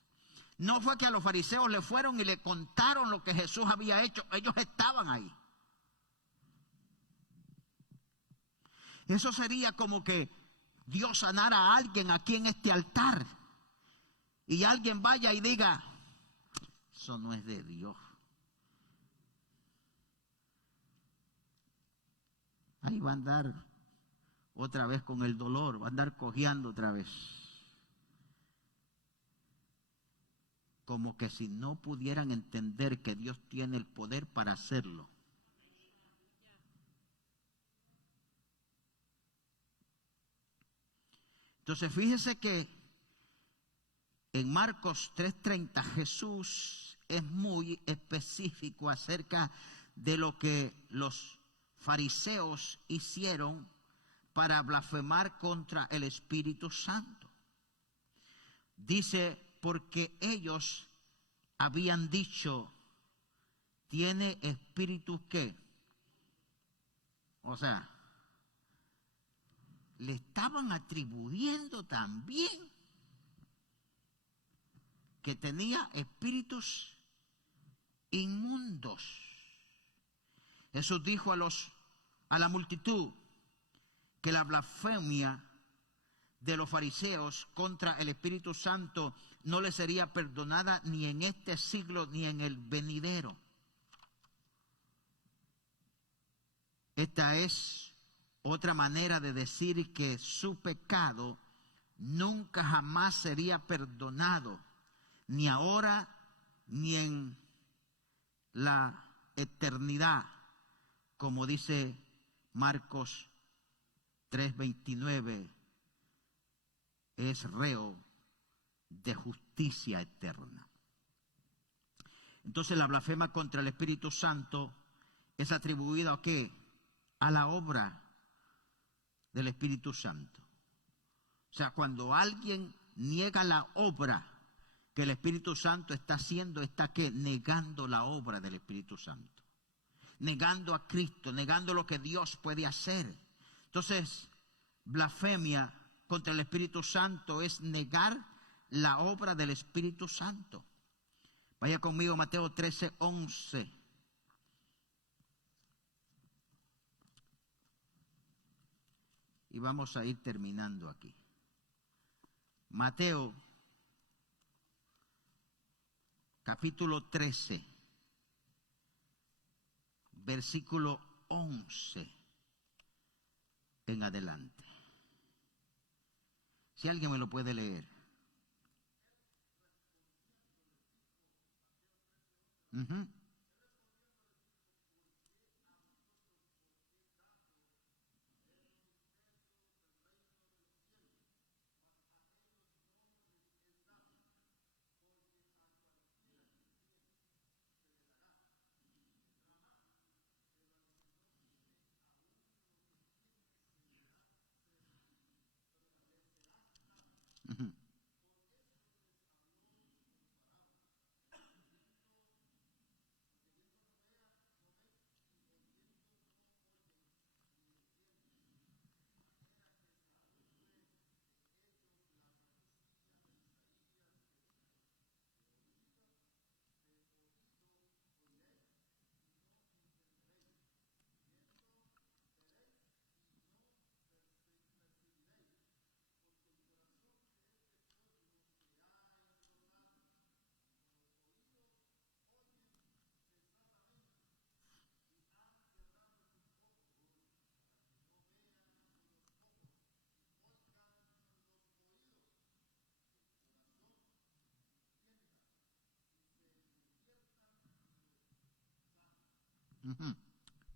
No fue que a los fariseos le fueron y le contaron lo que Jesús había hecho. Ellos estaban ahí. Eso sería como que Dios sanara a alguien aquí en este altar y alguien vaya y diga, eso no es de Dios. Ahí va a andar otra vez con el dolor, va a andar cojeando otra vez. Como que si no pudieran entender que Dios tiene el poder para hacerlo. Entonces fíjese que en Marcos 3:30 Jesús es muy específico acerca de lo que los fariseos hicieron para blasfemar contra el Espíritu Santo. Dice, porque ellos habían dicho, ¿tiene espíritu qué? O sea, le estaban atribuyendo también que tenía espíritus inmundos. Jesús dijo a la multitud que la blasfemia de los fariseos contra el Espíritu Santo no le sería perdonada ni en este siglo ni en el venidero. Esta es otra manera de decir que su pecado nunca jamás sería perdonado, ni ahora ni en la eternidad, como dice Marcos 3:29, es reo de justicia eterna. Entonces la blasfema contra el Espíritu Santo es atribuida ¿a qué? A la obra del Espíritu Santo. O sea, cuando alguien niega la obra que el Espíritu Santo está haciendo, está ¿qué? Negando la obra del Espíritu Santo, negando a Cristo, negando lo que Dios puede hacer. Entonces, blasfemia contra el Espíritu Santo es negar la obra del Espíritu Santo. Vaya conmigo a Mateo 13:11. Y vamos a ir terminando aquí. Mateo capítulo 13, versículo 11 en adelante. Si alguien me lo puede leer.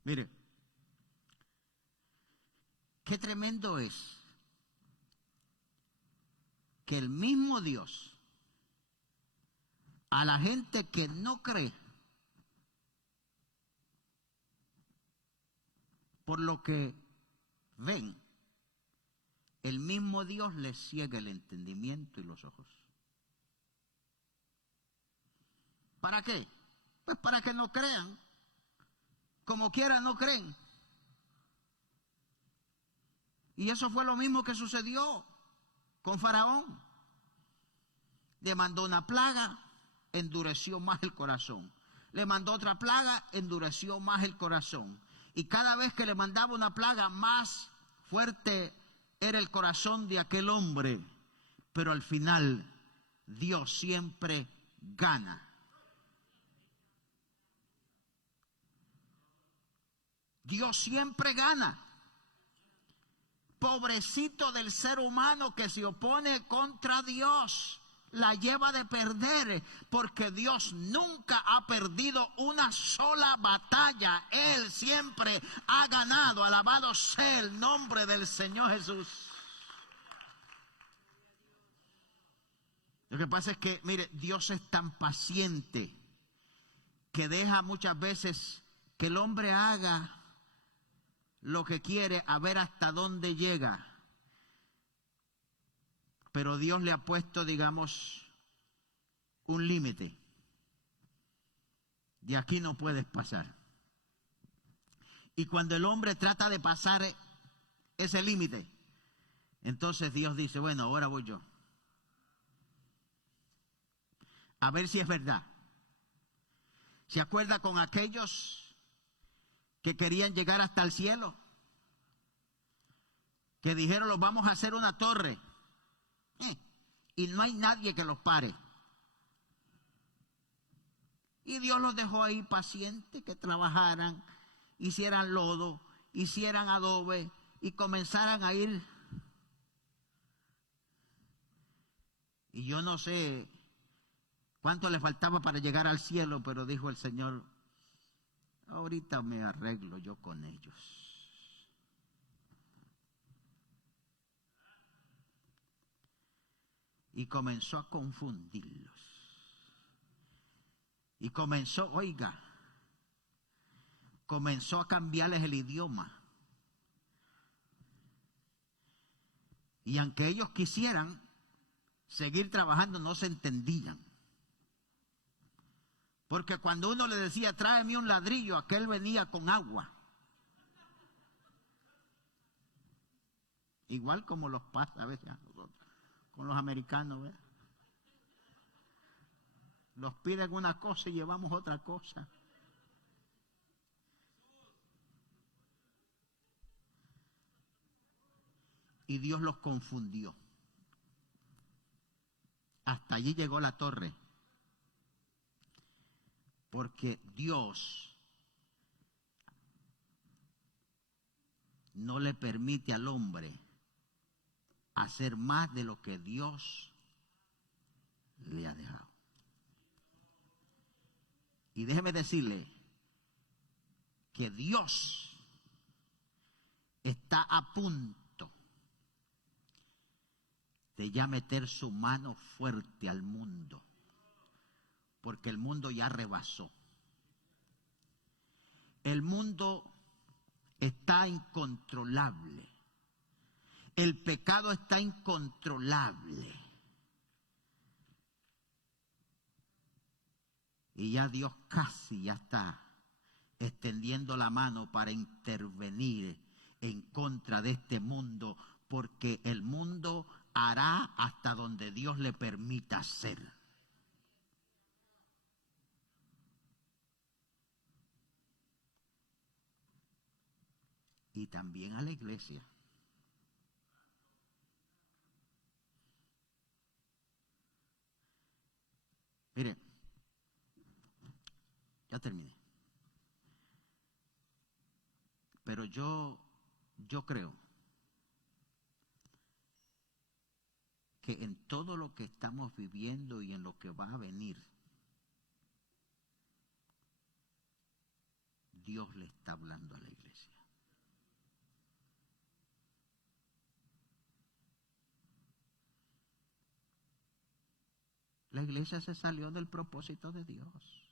Mire, qué tremendo es que el mismo Dios a la gente que no cree, por lo que ven, el mismo Dios les ciega el entendimiento y los ojos. ¿Para qué? Pues para que no crean. Como quiera no creen. Y eso fue lo mismo que sucedió con Faraón. Le mandó una plaga, endureció más el corazón. Le mandó otra plaga, endureció más el corazón. Y cada vez que le mandaba una plaga, más fuerte era el corazón de aquel hombre. Pero al final, Dios siempre gana. Dios siempre gana. Pobrecito del ser humano que se opone contra Dios. La lleva de perder, porque Dios nunca ha perdido una sola batalla. Él siempre ha ganado. Alabado sea el nombre del Señor Jesús. Lo que pasa es que, mire, Dios es tan paciente que deja muchas veces que el hombre haga lo que quiere, a ver hasta dónde llega. Pero Dios le ha puesto, digamos, un límite. De aquí no puedes pasar. Y cuando el hombre trata de pasar ese límite, entonces Dios dice, bueno, ahora voy yo. A ver si es verdad. ¿Se acuerda con aquellos que querían llegar hasta el cielo? Que dijeron, los vamos a hacer una torre. Y no hay nadie que los pare. Y Dios los dejó ahí pacientes, que trabajaran, hicieran lodo, hicieran adobe y comenzaran a ir. Y yo no sé cuánto le faltaba para llegar al cielo, pero dijo el Señor, ahorita me arreglo yo con ellos. Y comenzó a confundirlos. Y comenzó, oiga, comenzó a cambiarles el idioma. Y aunque ellos quisieran seguir trabajando, no se entendían. Porque cuando uno le decía, tráeme un ladrillo, aquel venía con agua. Igual como los pasa a veces a nosotros, con los americanos, ¿verdad? Nos piden una cosa y llevamos otra cosa. Y Dios los confundió. Hasta allí llegó la torre. Porque Dios no le permite al hombre hacer más de lo que Dios le ha dejado. Y déjeme decirle que Dios está a punto de ya meter su mano fuerte al mundo, porque el mundo ya rebasó. El mundo está incontrolable. El pecado está incontrolable. Y ya Dios casi ya está extendiendo la mano para intervenir en contra de este mundo, porque el mundo hará hasta donde Dios le permita hacer. Y también a la iglesia. Mire, ya terminé. Pero yo creo que en todo lo que estamos viviendo y en lo que va a venir, Dios le está hablando a la iglesia. La iglesia se salió del propósito de Dios.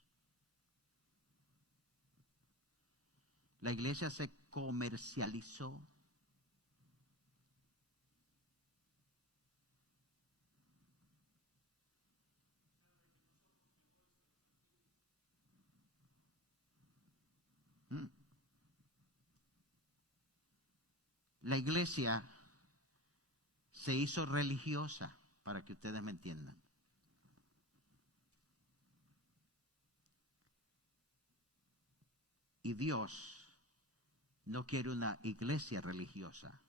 La iglesia se comercializó. La iglesia se hizo religiosa, para que ustedes me entiendan. Y Dios no quiere una iglesia religiosa.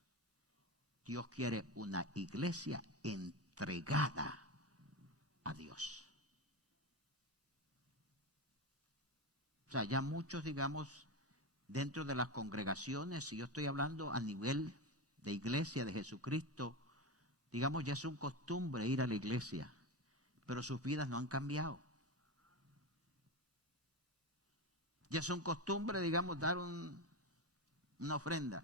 Dios quiere una iglesia entregada a Dios. O sea, ya muchos, digamos, dentro de las congregaciones, si yo estoy hablando a nivel de iglesia de Jesucristo, digamos, ya es un costumbre ir a la iglesia, pero sus vidas no han cambiado. Ya es un costumbre, digamos, dar una ofrenda,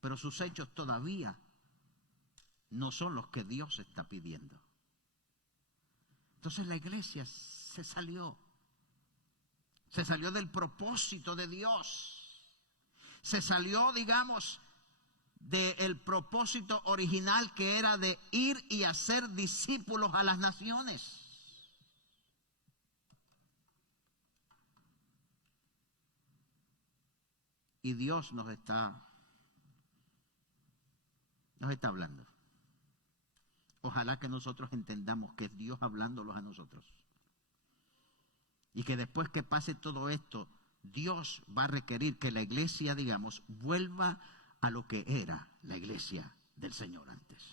pero sus hechos todavía no son los que Dios está pidiendo. Entonces la iglesia se salió del propósito de Dios, se salió, digamos, del propósito original, que era de ir y hacer discípulos a las naciones. Y Dios nos está hablando. Ojalá que nosotros entendamos que es Dios hablándolos a nosotros. Y que después que pase todo esto, Dios va a requerir que la iglesia, digamos, vuelva a lo que era la iglesia del Señor antes.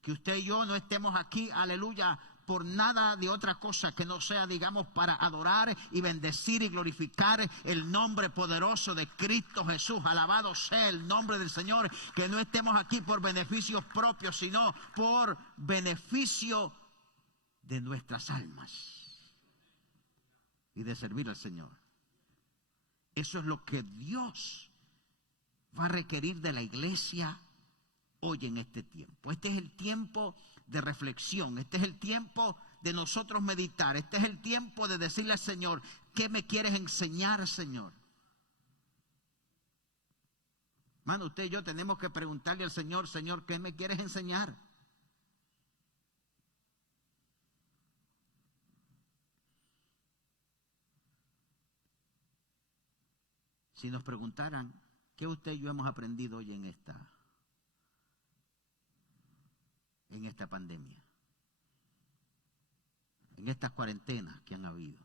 Que usted y yo no estemos aquí, aleluya, por nada de otra cosa que no sea, digamos, para adorar y bendecir y glorificar el nombre poderoso de Cristo Jesús. Alabado sea el nombre del Señor. Que no estemos aquí por beneficios propios, sino por beneficio de nuestras almas y de servir al Señor. Eso es lo que Dios va a requerir de la iglesia hoy en este tiempo. Este es el tiempo de reflexión. Este es el tiempo de nosotros meditar. Este es el tiempo de decirle al Señor, ¿qué me quieres enseñar, Señor? Hermano, usted y yo tenemos que preguntarle al Señor, Señor, ¿qué me quieres enseñar? Si nos preguntaran, ¿qué usted y yo hemos aprendido hoy en esta pandemia? En estas cuarentenas que han habido.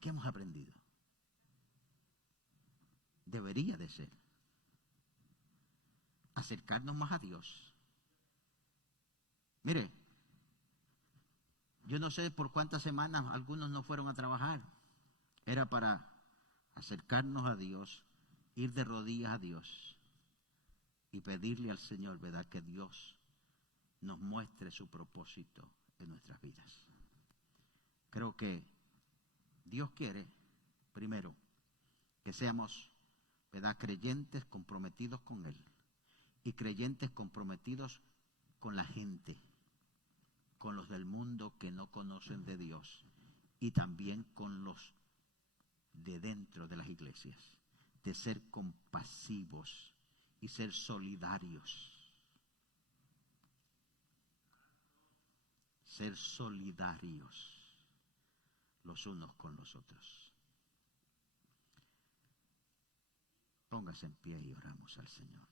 ¿Qué hemos aprendido? Debería de ser acercarnos más a Dios. Mire, yo no sé por cuántas semanas algunos no fueron a trabajar. Era para acercarnos a Dios, ir de rodillas a Dios y pedirle al Señor, ¿verdad?, que Dios nos muestre su propósito en nuestras vidas. Creo que Dios quiere, primero, que seamos, ¿verdad?, creyentes comprometidos con Él y creyentes comprometidos con la gente, con los del mundo que no conocen de Dios y también con los de dentro de las iglesias, de ser compasivos y ser solidarios. Ser solidarios los unos con los otros. Póngase en pie y oramos al Señor.